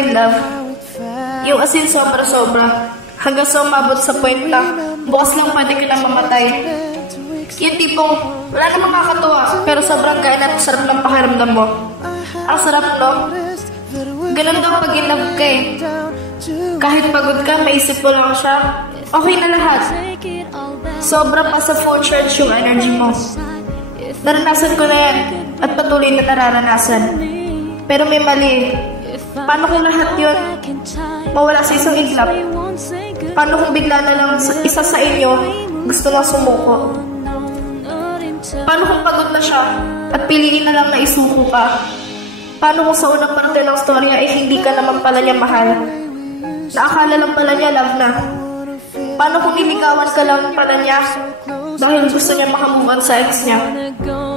in love. Yung as in sobra-sobra. Hanggang sa umabot sa point na bukas lang pwede ka nang mamatay. Yung tipong wala namang kakatuwa, pero sobrang kain at sarap ng pakiramdam mo. Ang sarap, no? Ganun daw pag in love ka eh. Kahit pagod ka, maisip mo lang siya, okay na lahat. Sobra pa sa full charge yung energy mo. Naranasan ko na yan at patuloy na nararanasan. Pero may mali. Paano kung lahat yun mawala sa isang iglap? Paano kung bigla na lang isa sa inyo gusto na sumuko? Paano kung pagod na siya at piliin na lang na isuko ka? Paano kung sa unang parte ng storya ay hindi ka naman pala niya mahal? Naakala lang pala niya love na. Paano kung inigawan ka lang pala niya dahil gusto niya makamuvan sa ex niya?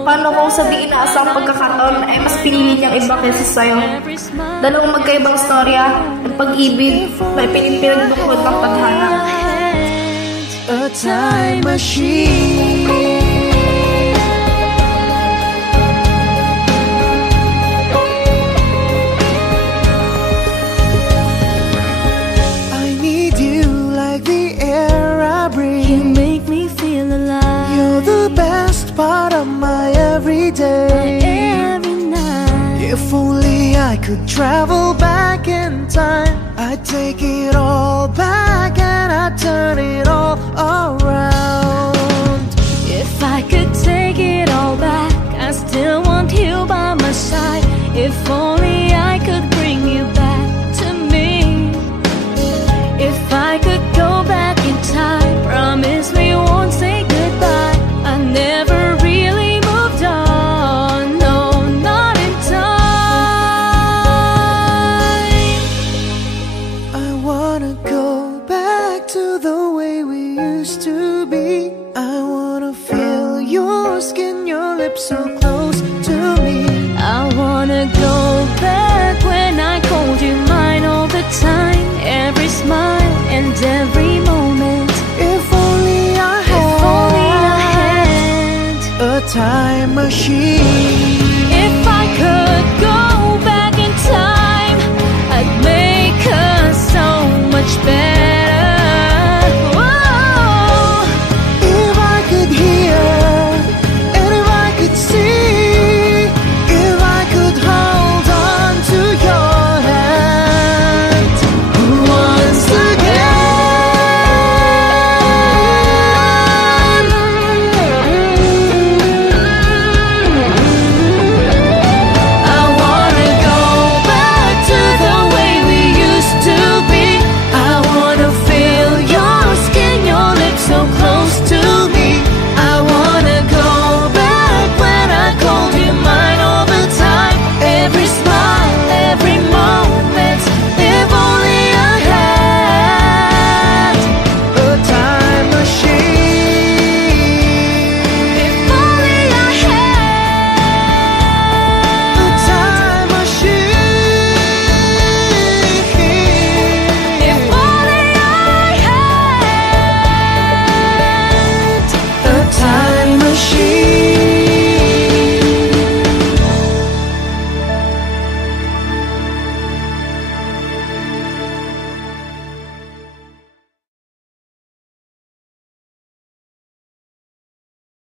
Paano kung sa di inaasang pagkakataon ay mas pinili niyang iba kaysa sa'yo? Dalawang magkaibang storya at pag-ibig may pinipinagdukot ng tadhana. A time machine. Part of my everyday, every night. If only I could travel back in time, I'd take it all back and I'd turn it all around. If I could take it all back, I still want you by my side. If only I could bring you back to me. If I could go back in time, promise me you won't say goodbye. I never really moved on, no, not in time. I wanna go back to the way we used to be. I wanna feel your skin, your lips so close to me. I wanna go back when I called you mine all the time. Every smile and every moment. If only I had a time machine. If I could go back in time, I'd make us so much better.